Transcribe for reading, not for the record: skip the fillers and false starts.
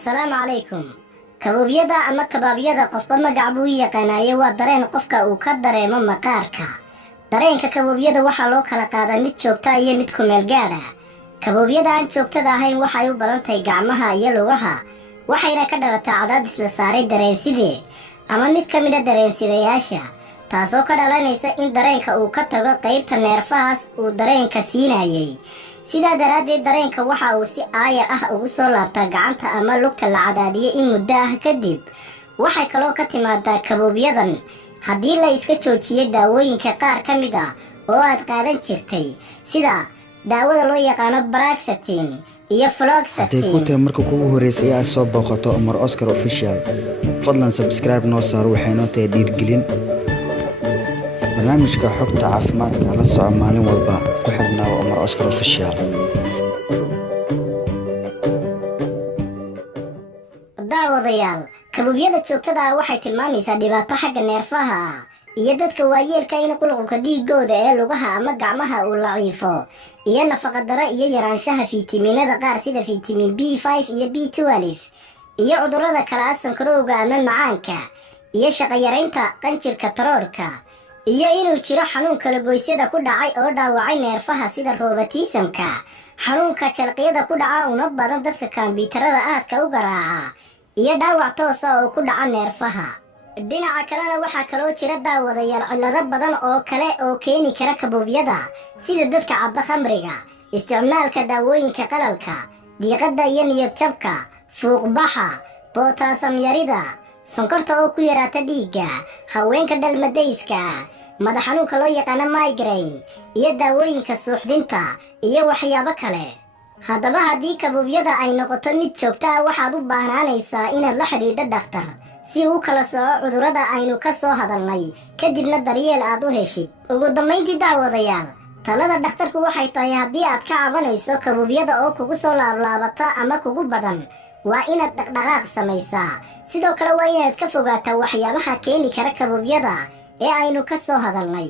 السلام عليكم. كبوبيدا أما كبابيدا قفبا مقعبوية قناية ودرين قفكا وكدري مما قاركا درين كبوبيدا وحا لو كلا قادا ميد شوكتا إيا ميد كوميلغادا كبوبيدا عن شوكتا داهين وحا يوبرانتاي قعمها إيا لوغها وحينا كدرتا عداد سلساري درين سيدي أما ميد كميدا درين سيدياشا taasoo ka dhalanaysa in dareenka uu ka tago qaybta neerfahaas uu dareenka siinayay sidaa daraaddeed dareenka waxa uu si aayar ah ugu soo laabtaa gacanta ama lugta la cadaadiyay in muddo ah kadib waxay kaloo ka timaadaa kaboobiyadan haddii la iska joojiyay daawooyinka qaar ka mid ah oo aad qaadan jirtay sida daawada loo yaqaano Paroxetine iyo Fluoxetine. haddii ku tahay marka kugu horeysay aad soo booqato Omar Oscar Official fadlan subscribe noo saar waxayna tahay dhiirgelin barnaamijka xogta caafimaadka la soco maalin walba ku xirnaa Omar Oscar Official. daawadayaal kaboobiyada joogtada ah waxay tilmaamaysaa dhibaato xagga neerfaha ah iyo dadka waayeelka in qulqulka dhiigooda ee lugaha ama gacmaha uu laciifo iyo nafaqa darro iyo yaraanshaha fiitamiinada qaar sida fiitamiin B5 iyo B12 iyo cudurrada kala sankarowga ama macaanka iyo shaqo yaraynta qanjirka taroorka iyo inuu jiro xanuun kala goysyada ku dhacay oo dhaawacay neerfaha sida rheumatismka xanuunka jalqiyada ku dhaca una badan dadka kombiyuutarada aadka u garaaca iyo dhaawac toos ah oo ku dhaca neerfaha dhinaca kalena waxaa kaloo jira daawadayaal cillado badan oo kale oo keeni kara kaboobiyada sida dadka cabba khamriga isticmaalka daawooyinka qalalka diiqada iyo niyad jabka fuuqbaxa bootaasam yarida sonkorta oo ku yaraata dhiigga haweenka dhalmadayska madax xanuunka loo yaqaano migraine iyo daawooyinka suuxdinta iyo waxyaabo kale haddaba haddii kaboobiyada ay noqoto mid joogto ah waxaad u baahnaanaysaa inaad la xidhiidho dhakhtar si uu kala sooco cudurrada aynu ka soo hadalnay kadibna daryeel aad u heshid ugu dambayntii daawadayaal talada dhakhtarku waxay tahay haddii aad ka cabanayso kaboobiyada oo kugu soo laablaabata ama kugu badan waa inaad dhaqdhaqaaq samaysaa sidoo kale waa inaad ka fogaataa waxyaabaha keeni kara kaboobiyada ee aynu ka soo hadalnay